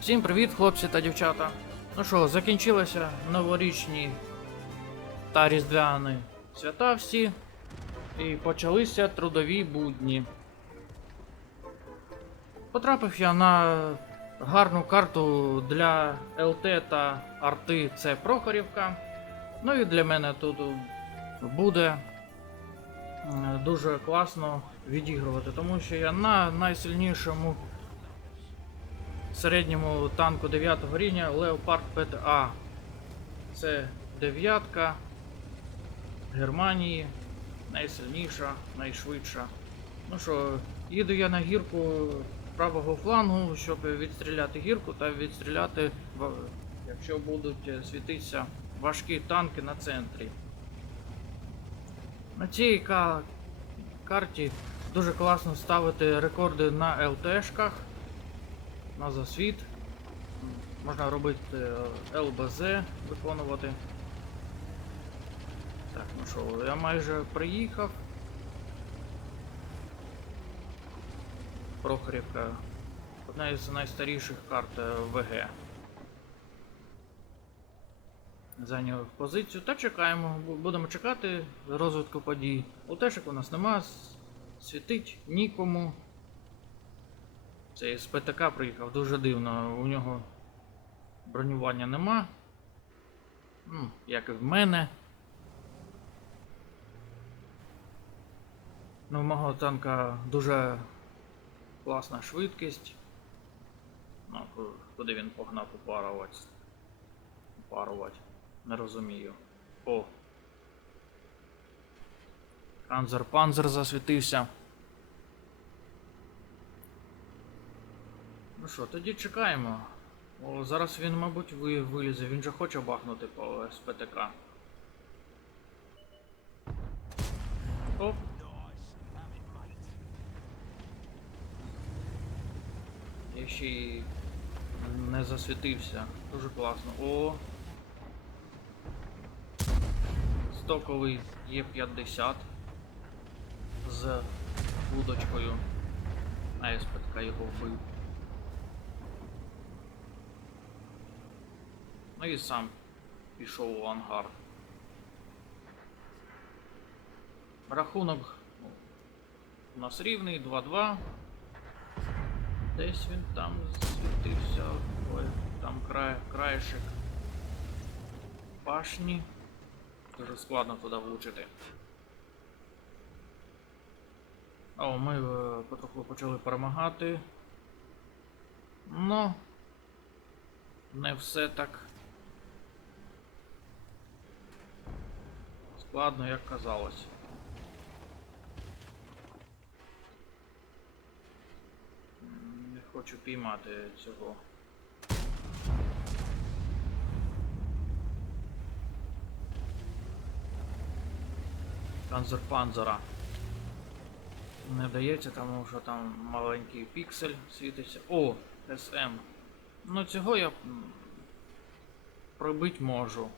Всім привіт, хлопці та дівчата. Ну що, закінчилися новорічні та різдвяні свята всі. І почалися трудові будні. Потрапив я на гарну карту для ЛТ та арти це Прохорівка. Ну і для мене тут буде дуже класно відігрувати, тому що я на найсильнішому середньому танку 9 рівня Leopard PTA. Це дев'ятка Германії, найсильніша, найшвидша. Ну що, їду я на гірку правого флангу, щоб відстріляти гірку та відстріляти, якщо будуть світитися важкі танки на центрі. На цій карті дуже класно ставити рекорди на ЛТшках на засвіт. Можна робити е, ЛБЗ, виконувати. Так, ну що, я майже приїхав. Прохорівка. Одна із найстаріших карт е, ВГ. Зайняв позицію та чекаємо. Будемо чекати розвитку подій. ЛТшок у нас нема, світить нікому. Це з ПТК приїхав, дуже дивно. У нього бронювання нема. Ну, як і в мене. Ну, у мого танка дуже класна швидкість. Ну, куди він погнав упарувати? Упарувати. Не розумію. О. Канзер Панзер засвітився. Що, тоді чекаємо. О, зараз він, мабуть, ви- вилізе, він же хоче бахнути по СПТК. Оп. Я ще й не засвітився. Дуже класно. О. Стоковий Є50 з вудочкою. А СПТК його вбив. Ну і сам пішов у ангар. Рахунок ну, у нас рівний 2-2. Десь він там світився. Ой, там край, краєшек башні. Дуже складно туди влучити. О, ми е, потроху почали перемагати. Ну, не все так складно, як казалось. Не хочу піймати цього. Панзер-панзера. Не дається, тому що там маленький піксель світиться. О, СМ. Ну цього я пробить можу.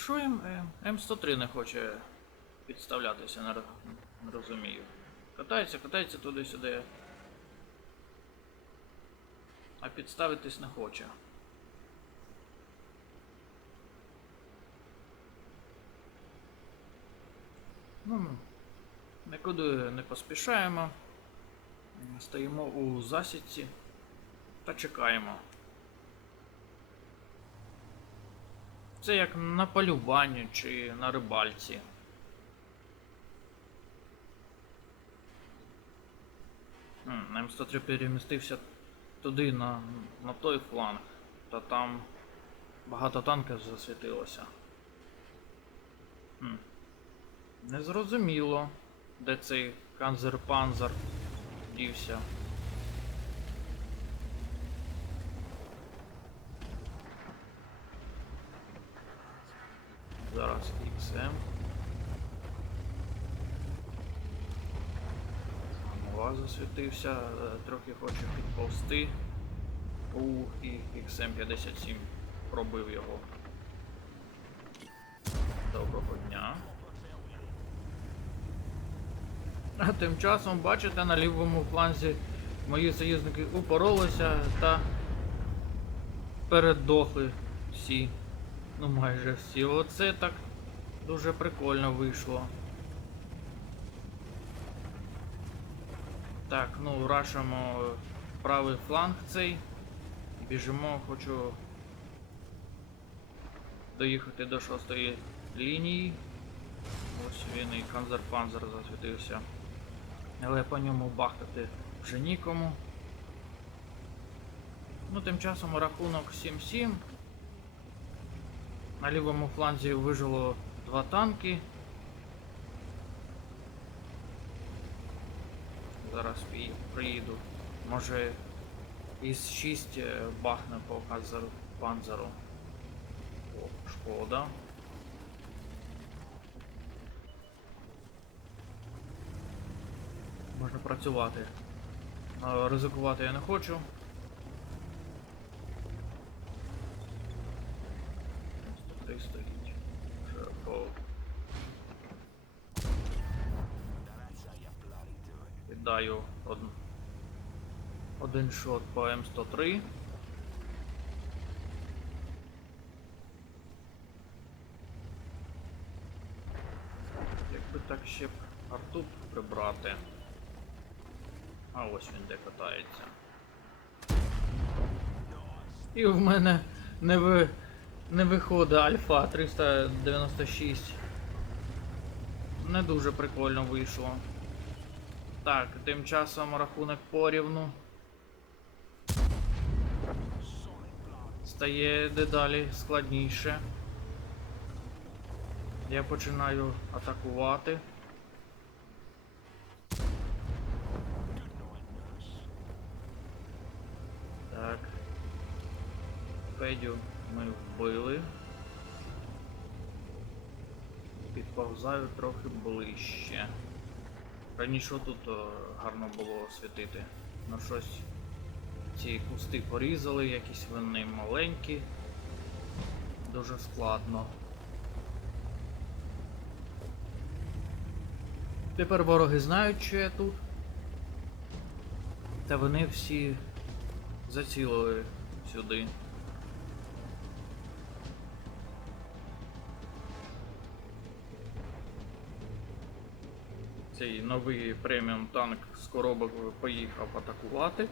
Що М, М103 не хоче підставлятися, не розумію. Катається, катається туди-сюди. А підставитись не хоче. Ну, нікуди не поспішаємо. Стоїмо у засідці та чекаємо. Це як на полюванні чи на рибальці. М, М103 перемістився туди на, на той фланг, та там багато танків засвітилося. Незрозуміло, де цей канзер-панзер дівся. Зараз XM. Нова засвітився, е, трохи хоче підповзти. У і XM57 пробив його. Доброго дня. А тим часом, бачите, на лівому фланзі мої союзники упоролися та передохли всі. Ну майже всі. Оце так дуже прикольно вийшло. Так, ну рашимо правий фланг цей. Біжимо, хочу доїхати до шостої лінії. Ось він і Канзерпанзер засвітився. Але по ньому бахати вже нікому. Ну, тим часом рахунок 7-7. На лівому фланзі вижило два танки. Зараз приїду. Може із 6 е, бахне по Канзер Панзеру. О, шкода. Можна працювати. Ризикувати я не хочу. Ти стоїть. По... Віддаю од... один шот по М103. Якби так ще б арту прибрати. А ось він де катається. І в мене не, ви... не виходить Альфа 396. Не дуже прикольно вийшло. Так, тим часом рахунок порівну. Стає дедалі складніше. Я починаю атакувати. Так. Федю ми вбили. Підповзаю трохи ближче. Раніше тут о, гарно було світити. Ну щось ці кусти порізали, якісь вони маленькі. Дуже складно. Тепер вороги знають, що я тут. Та вони всі зацілили сюди. Цей новий преміум танк з коробок поїхав атакувати.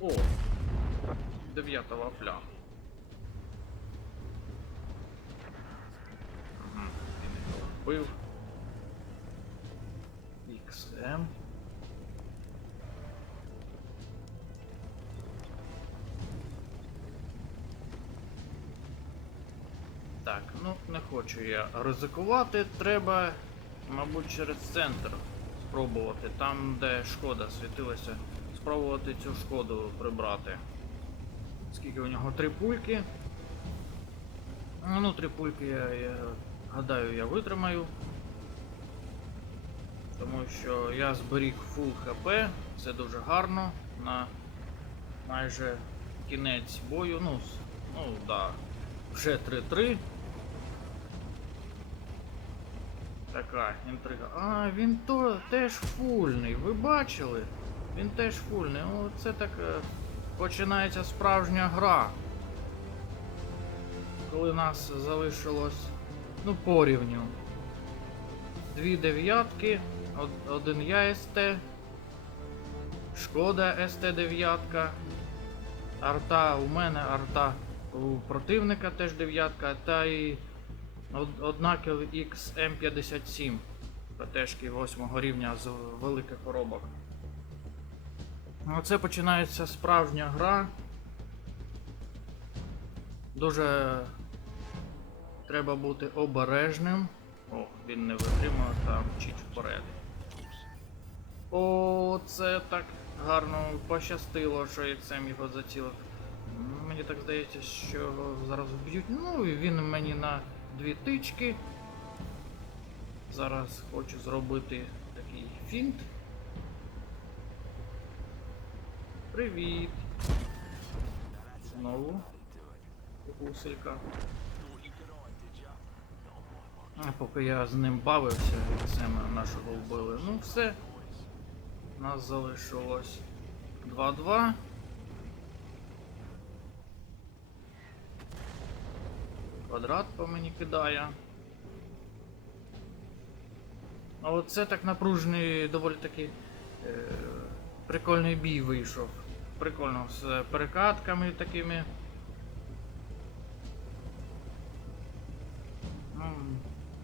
О! Дев'ята вафля. Угу, він його вбив. XM. Так, ну не хочу я ризикувати, треба, мабуть, через центр спробувати. Там, де шкода світилася, спробувати цю шкоду прибрати. Скільки у нього три пульки. Ну, три пульки я, я гадаю, я витримаю. Тому що я зберіг фул ХП, це дуже гарно на майже кінець бою. Ну, ну да, вже 3-3. Така інтрига. А, він то теж фульний, ви бачили? Він теж фульний. О, це так е, починається справжня гра. Коли нас залишилось, ну, порівню. Дві дев'ятки, один я СТ, Шкода СТ-9, арта у мене, арта у противника теж дев'ятка, та і од- однаковий XM57 ПТшки 8 рівня з великих коробок. Оце починається справжня гра. Дуже треба бути обережним. О, він не витримав та мчить вперед. О, це так гарно пощастило, що XM його зацілив. Мені так здається, що його зараз вб'ють. Ну і він мені на дві тички. Зараз хочу зробити такий фінт. Привіт. Знову. Гуселька. А поки я з ним бавився, Сема нашого вбили. Ну все. Нас залишилось 2-2. Квадрат по мені кидає. А оце так напружений, доволі таки е, прикольний бій вийшов. Прикольно з перекатками такими. Ну,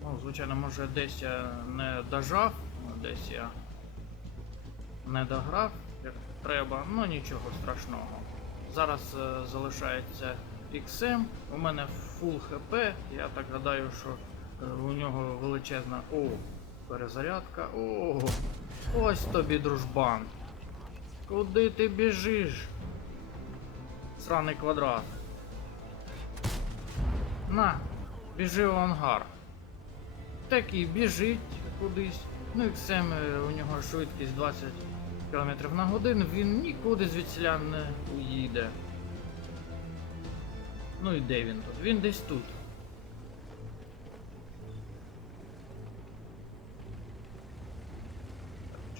ну, звичайно, може десь я не дожав, десь я не дограв, як треба, ну нічого страшного. Зараз е, залишається XM, у мене full HP, я так гадаю, що е, у нього величезна о, перезарядка. О, ось тобі дружбан. Куди ти біжиш? Сраний квадрат. На, біжи в ангар. Такий біжить кудись. Ну XM, е, у нього швидкість 20 км на годину, він нікуди звідсіля не уїде. Ну і де він тут? Він десь тут.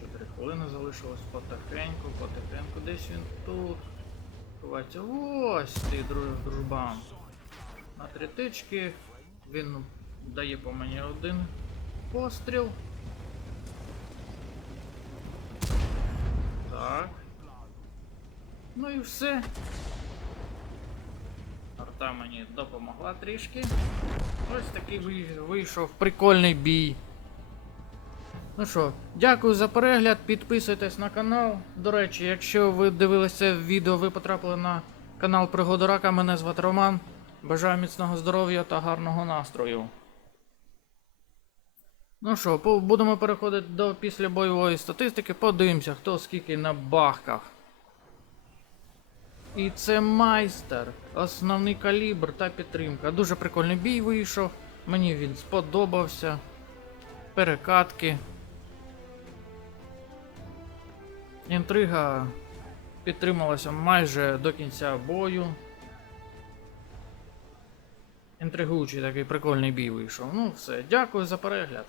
4 хвилини залишилось потихеньку, потихеньку. Десь він тут. Ховається. Ось ти, дру- дружбан. На три тички. Він дає по мені один постріл. Так. Ну і все. Арта мені допомогла трішки. Ось такий вийшов прикольний бій. Ну що, дякую за перегляд, підписуйтесь на канал. До речі, якщо ви дивилися відео, ви потрапили на канал Пригоди Рака, мене звати Роман. Бажаю міцного здоров'я та гарного настрою. Ну що, будемо переходити до післябойової статистики. Подивимося, хто скільки на бахках. І це майстер, основний калібр та підтримка. Дуже прикольний бій вийшов. Мені він сподобався. Перекатки. Інтрига підтрималася майже до кінця бою. Інтригуючий такий прикольний бій вийшов. Ну все, дякую за перегляд.